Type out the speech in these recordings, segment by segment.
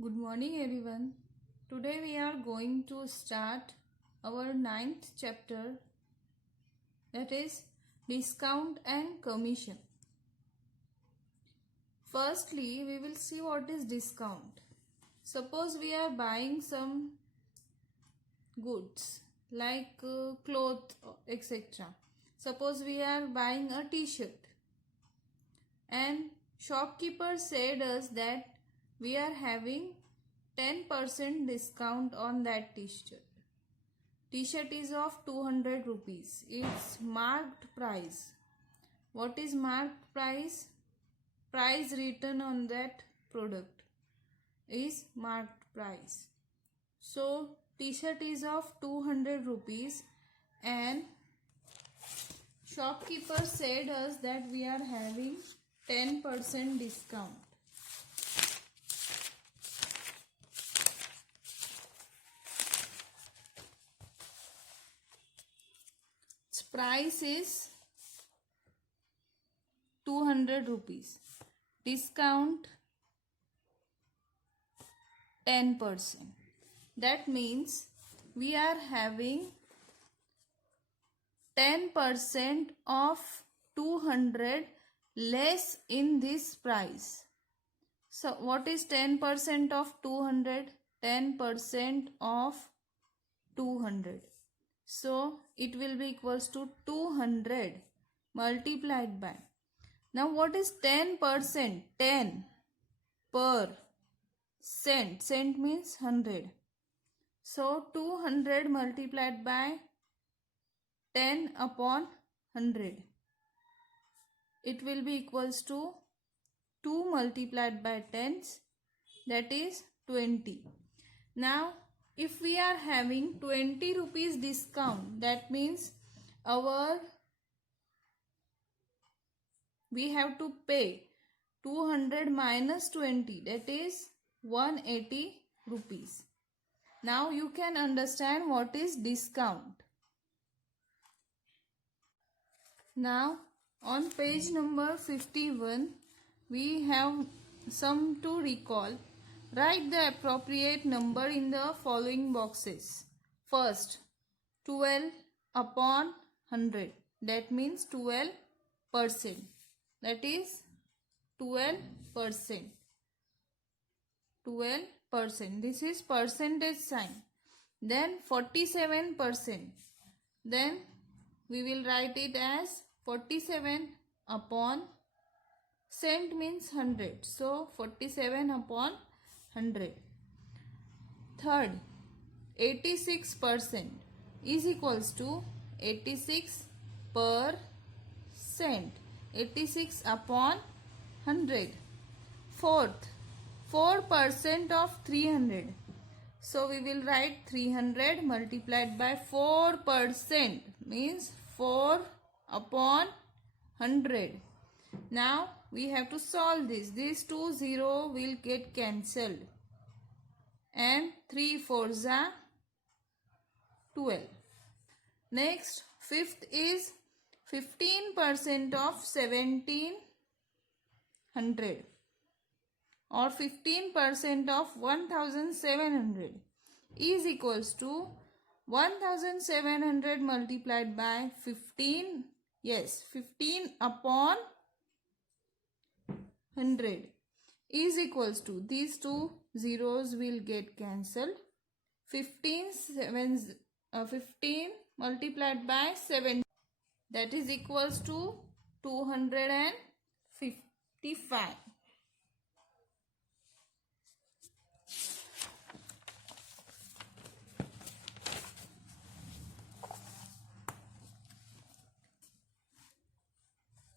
Good morning everyone. Today we are going to start our ninth chapter, that is discount and commission. Firstly, we will see what is discount. Suppose we are buying some goods like cloth etc. Suppose we are buying a t-shirt and shopkeeper said us that we are having 10% discount on that t-shirt. T-shirt is of 200 rupees. It's marked price. What is marked price? Price written on that product is marked price. So t-shirt is of 200 rupees and shopkeeper said us that we are having 10% discount. Its price is 200 rupees. Discount 10%. That means we are having 10% of 200 less in this price. So what is 10% of 200? 10% of 200. So it will be equals to 200 multiplied by. Now what is 10%? 10 per cent. Cent means 100. So 200 multiplied by 10 upon 100. It will be equals to 2 multiplied by 10s, that is 20. Now if we are having 20 rupees discount, that means we have to pay 200 minus 20, that is 180 rupees. Now you can understand what is discount. Now on page number 51 we have some to recall. Write the appropriate number in the following boxes. First, 12 upon 100. That means 12%. That is 12%. 12%. This is percentage sign. Then 47%. Then we will write it as 47 upon cent means 100. So 47 upon 100. Third, 86% is equals to 86 per cent. 86 upon 100. Fourth, 4% of 300. So we will write 300 multiplied by 4% means 4 upon 100. Now we have to solve this. These two 0 will get cancelled. And 3 4s are 12. Next, fifth is 15% of 1700 or 15% of 1700 is equals to 1700 multiplied by 15. Yes, 15 upon 100 is equals to, these two zeros will get cancelled. 15 multiplied by 7, that is equals to 255.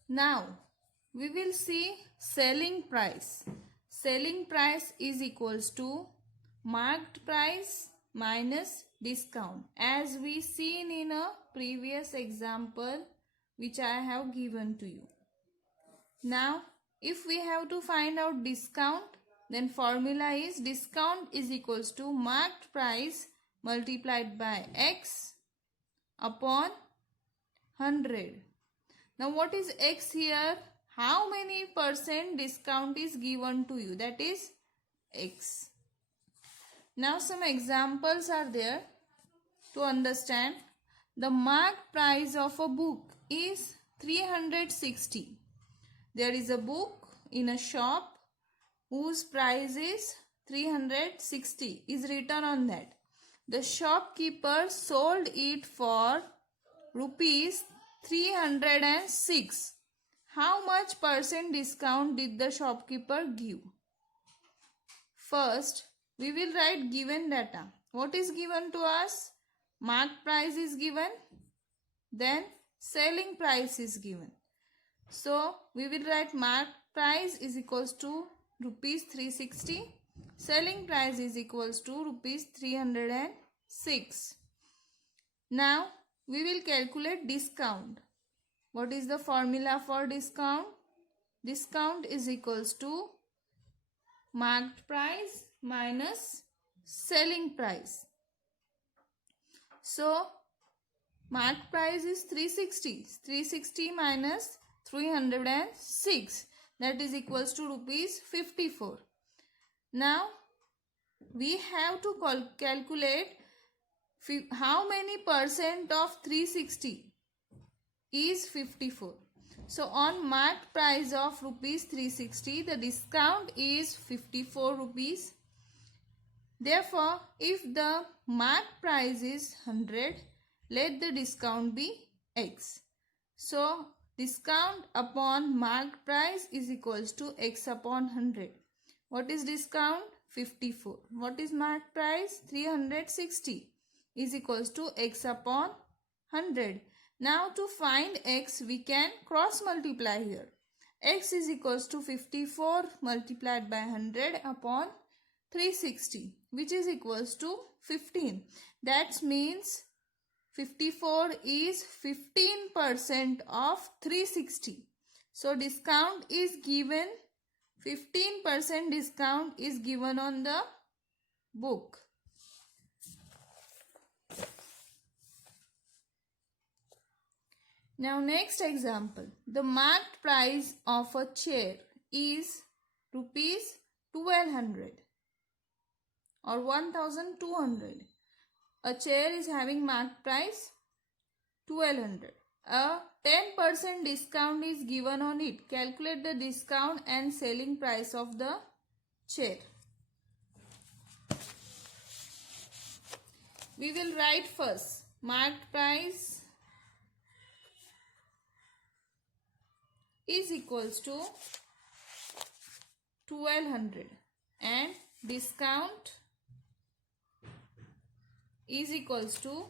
Now we will see selling price. Selling price is equals to marked price minus discount, as we seen in a previous example which I have given to you. Now if we have to find out discount, then formula is discount is equals to marked price multiplied by x upon 100. Now what is x here? How many % discount is given to you? That is x. Now some examples are there to understand. The marked price of a book is 360. There is a book in a shop whose price is 360 is written on that. The shopkeeper sold it for rupees 306. How much percent discount did the shopkeeper give? First, we will write given data. What is given to us? Marked price is given. Then selling price is given. So, we will write marked price is equals to rupees 360. Selling price is equals to rupees 306. Now, we will calculate discount. What is the formula for discount? Discount is equals to marked price minus selling price. So, marked price is 360. 360 minus 306. That is equals to rupees 54. Now, we have to calculate how many percent of 360 is 54. So, on marked price of rupees 360, the discount is 54 rupees. Therefore, if the marked price is 100, let the discount be X. So, discount upon marked price is equals to X upon 100. What is discount? 54. What is marked price? 360 is equals to X upon 100. Now to find X, we can cross multiply here. X is equals to 54 multiplied by 100 upon 360, which is equals to 15. That means 54 is 15% of 360. So discount is given, 15% discount is given on the book. Now next example. The marked price of a chair is rupees 1200 or 1200. A chair is having marked price 1200. A 10% discount is given on it. Calculate the discount and selling price of the chair. We will write first marked price is equals to 1200 and discount is equals to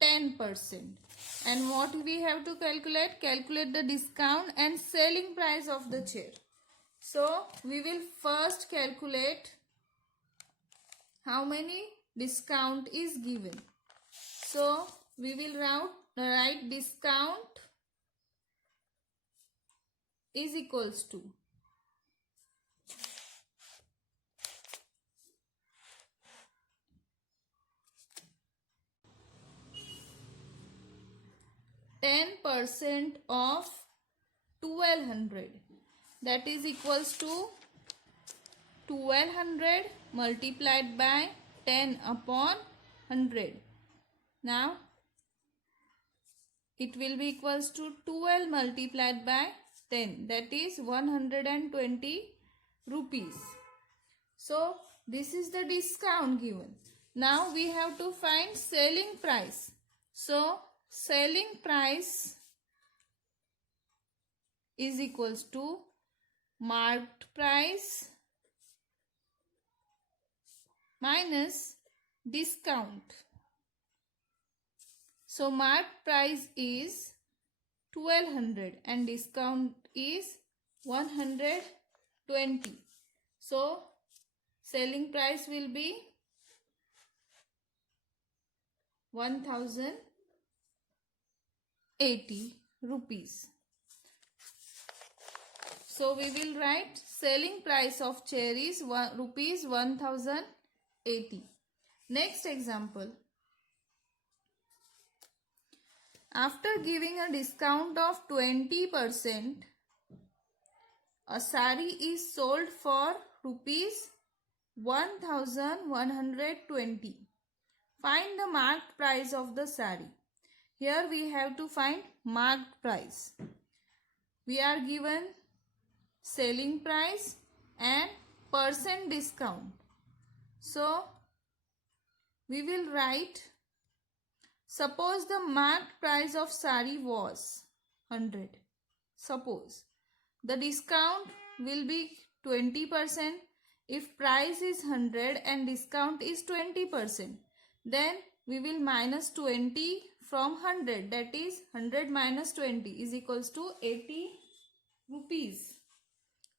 10%. And what we have to calculate? Calculate the discount and selling price of the chair. So, we will first calculate how many discount is given. So, we will write discount is equals to 10% of 1200. That is equals to 1200 multiplied by 10 upon 100. Now, it will be equals to 12 multiplied by 10. That is 120 rupees. So, this is the discount given. Now, we have to find selling price. So, selling price is equals to marked price minus discount. So, marked price is 1200 and discount is 120. So, selling price will be 1080 rupees. So, we will write selling price of chair is rupees 1080. Next example. After giving a discount of 20%, a sari is sold for rupees 1120. Find the marked price of the sari. Here we have to find marked price. We are given selling price and percent discount. So we will write, suppose the marked price of sari was 100. Suppose the discount will be 20%. If price is 100 and discount is 20%, then we will minus 20 from 100. That is 100 minus 20 is equals to 80 rupees.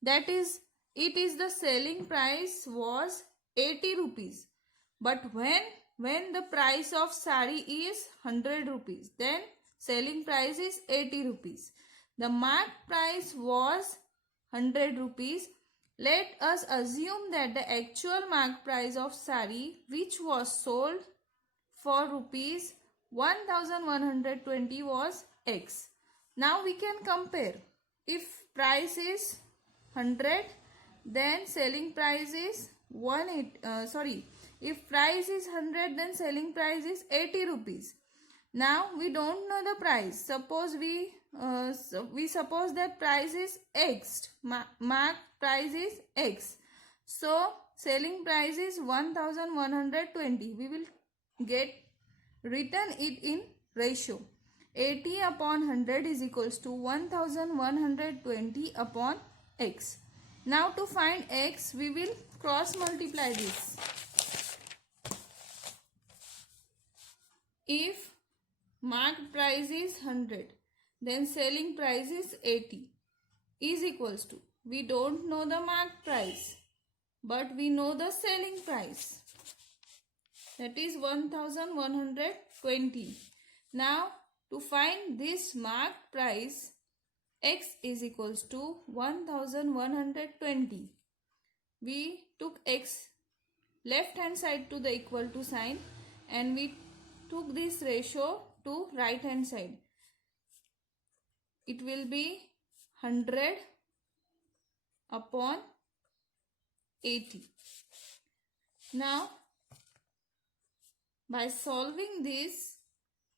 That is, it is the selling price was 80 rupees. But when the price of sari is 100 rupees, then selling price is 80 rupees. The marked price was 100 rupees. Let us assume that the actual marked price of sari, which was sold for rupees 1120, was X. Now we can compare. If price is 100, then selling price is if price is 100, then selling price is 80 rupees. Now we don't know the price. Suppose we suppose that price is X. Marked price is X. So selling price is 1120. We will get written it in ratio. 80 upon 100 is equals to 1120 upon X. Now to find X, we will cross multiply this. If marked price is 100, then selling price is 80 is equals to, we don't know the marked price, but we know the selling price. That is 1120. Now to find this marked price, X is equals to 1120. We took X left hand side to the equal to sign and we took this ratio to right hand side. It will be 100 upon 80. Now by solving this,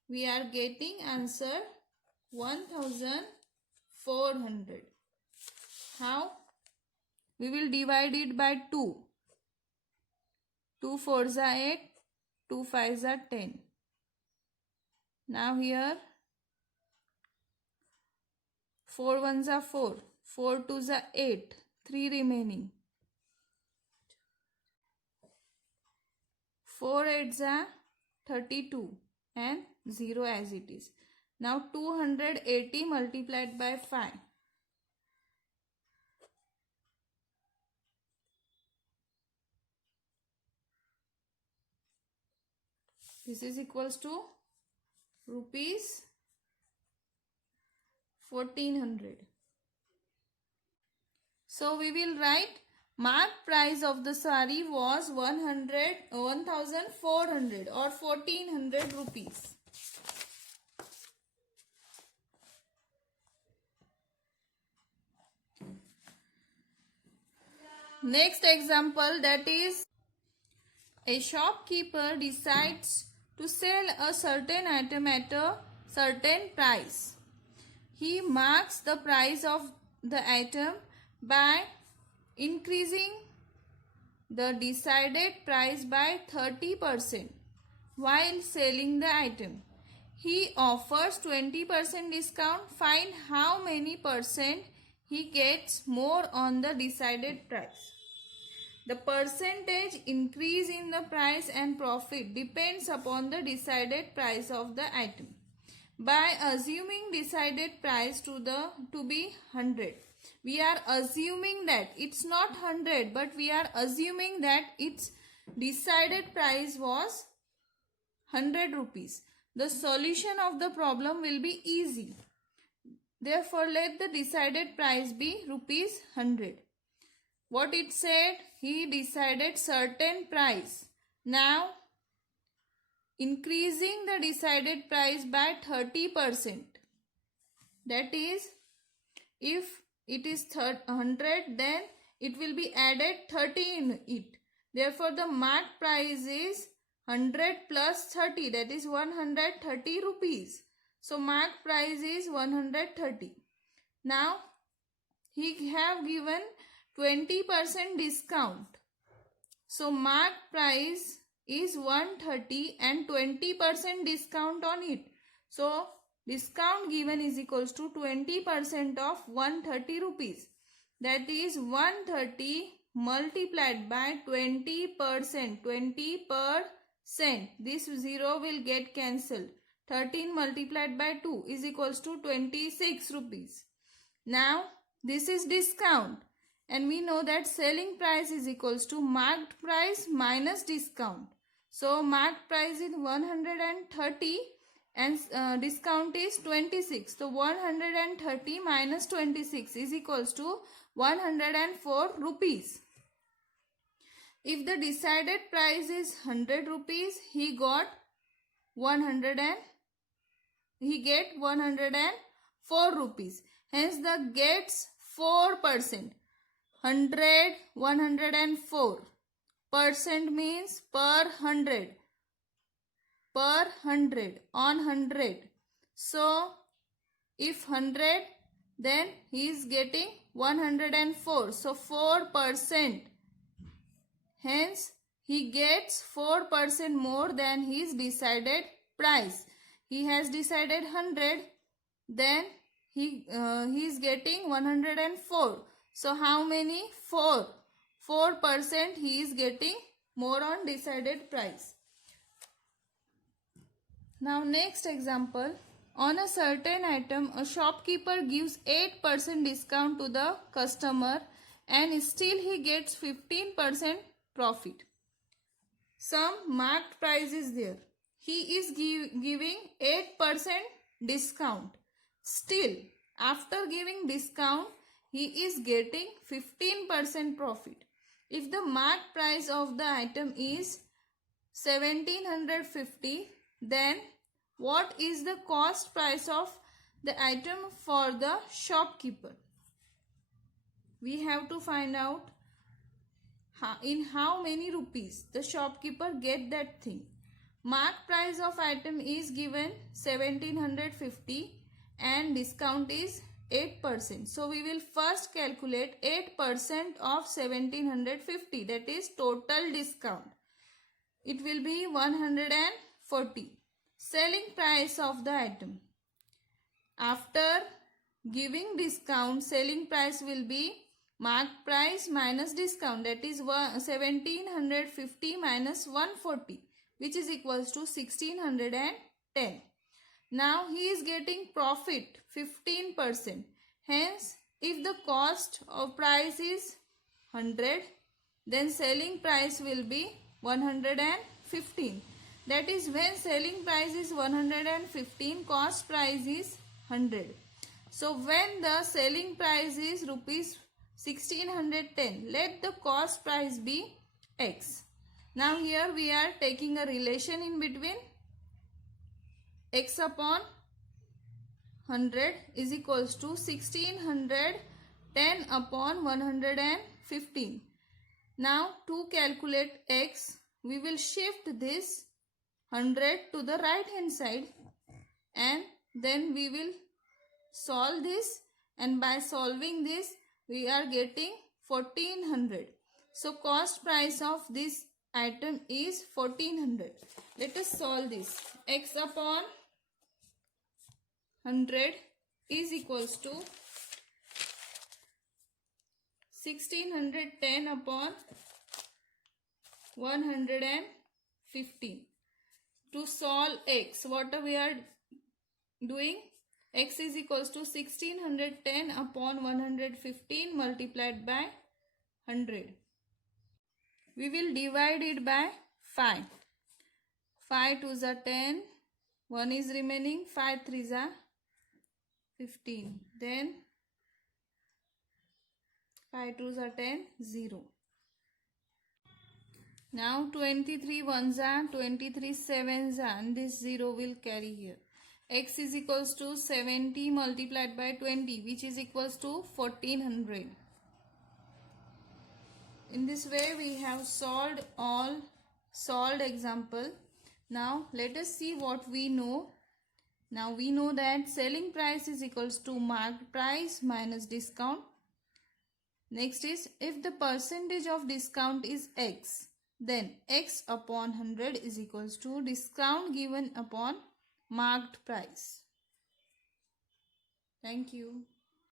we are getting answer 1400. How? We will divide it by 2. 2 4s are 8, 2 5s are 10. Now here 4 1s are 4, 4 2s are 8, 3 remaining. 4 8s are 32 and 0 as it is. Now 280 multiplied by 5. This is equals to rupees 1400. So we will write marked price of the sari was 1400 or 1400 rupees. Next example, that is a shopkeeper decides to sell a certain item at a certain price. He marks the price of the item by increasing the decided price by 30% while selling the item. He offers 20% discount. Find how many percent he gets more on the decided price. The percentage increase in the price and profit depends upon the decided price of the item. By assuming decided price to be 100, we are assuming that it's not 100, but we are assuming that its decided price was 100 rupees. The solution of the problem will be easy. Therefore, let the decided price be rupees 100. What it said, he decided certain price. Now, increasing the decided price by 30%. That is, if it is 100, then it will be added 30 in it. Therefore, the marked price is 100 plus 30, that is 130 rupees. So, marked price is 130. Now, he have given 20% discount. So, marked price is 130 and 20% discount on it. So, discount given is equals to 20% of 130 rupees. That is 130 multiplied by 20%. 20%. This 0 will get cancelled. 13 multiplied by 2 is equals to 26 rupees. Now, this is discount. And we know that selling price is equals to marked price minus discount. So, marked price is 130 and discount is 26. So, 130 minus 26 is equals to 104 rupees. If the decided price is 100 rupees, he get 104 rupees. Hence, the gets 4%. 100, 104. Percent means per 100. Per 100, on 100. So, if 100, then he is getting 104. So, 4%. Hence, he gets 4% more than his decided price. He has decided 100, then he is getting 104. So, how many? 4. 4% he is getting more on decided price. Now, next example. On a certain item, a shopkeeper gives 8% discount to the customer and still he gets 15% profit. Some marked price is there. He is giving 8% discount. Still, after giving discount, he is getting 15% profit. If the marked price of the item is 1750, then what is the cost price of the item for the shopkeeper? We have to find out in how many rupees the shopkeeper get that thing. Marked price of item is given 1750 and discount is 8%. So, we will first calculate 8% of 1750, that is total discount. It will be 140. Selling price of the item. After giving discount, selling price will be marked price minus discount, that is 1750 minus 140, which is equals to 1610. Now, he is getting profit 15%. Hence, if the cost of price is 100, then selling price will be 115. That is, when selling price is 115, cost price is 100. So, when the selling price is rupees 1610, let the cost price be X. Now, here we are taking a relation in between. X upon 100 is equals to 1610 upon 115. Now, to calculate X, we will shift this 100 to the right hand side and then we will solve this, and by solving this we are getting 1400. So, cost price of this item is 1400. Let us solve this. X upon 100 is equals to 1610 upon 115. To solve X, what we are doing? X is equals to 1610 upon 115 multiplied by 100. We will divide it by 5. 5 2s are 10. 1 is remaining. 5 3s are 15. Then 5 2s are 10. 0. Now 23 1s are 23 7s are, and this 0 will carry here. x is equals to 70 multiplied by 20, which is equals to 1400. In this way we have solved all solved example. Now let us see what we know. Now we know that selling price is equals to marked price minus discount. Next is, if the percentage of discount is x, then x upon 100 is equals to discount given upon marked price. Thank you.